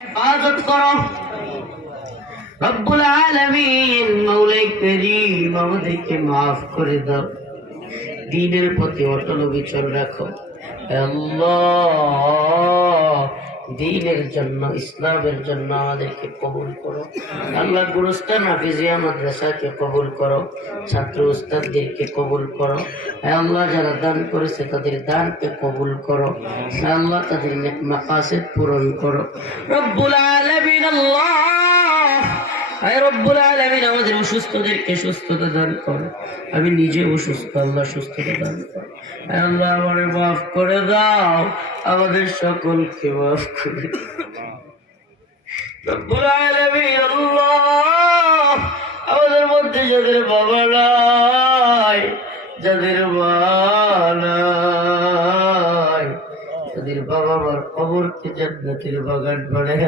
হেফাজত করো। রব্বুল আলামিন মৌলাই করিম আমাদেরকে মাফ করে দাও, দ্বীনের প্রতি অটল অবিচল রাখো আল্লাহ। দ্বীনের জন্য, ইসলামের জন্য আমাদেরকে কবুল করো আল্লাহ। গুরুস্থান হাফিজিয়া মাদ্রাসাকে কবুল করো, ছাত্র উস্তাদদেরকে কবুল করো আল্লাহ। যারা দান করেছে তাদের দানকে কবুল করো আল্লাহ, তাদের নেক মাকাসিদ পূরণ করো রব্বুল আলামিন। আল্লাহ রব্বুল আলামিন আমাদের অসুস্থদেরকে সুস্থতা দান করো। আমি নিজে অসুস্থ, আল্লাহ সুস্থতা দান করো আল্লাহ। আমারে মাফ করে দাও, আমাদের সকলকে মাফ করে দাও রব্বুল আলামিন। আল্লাহ আমাদের মধ্যে যাদের বাবা নাই, যাদের মা নাই, তাদের বাবা মার কবরকে জান্নাতের বাগান বানায়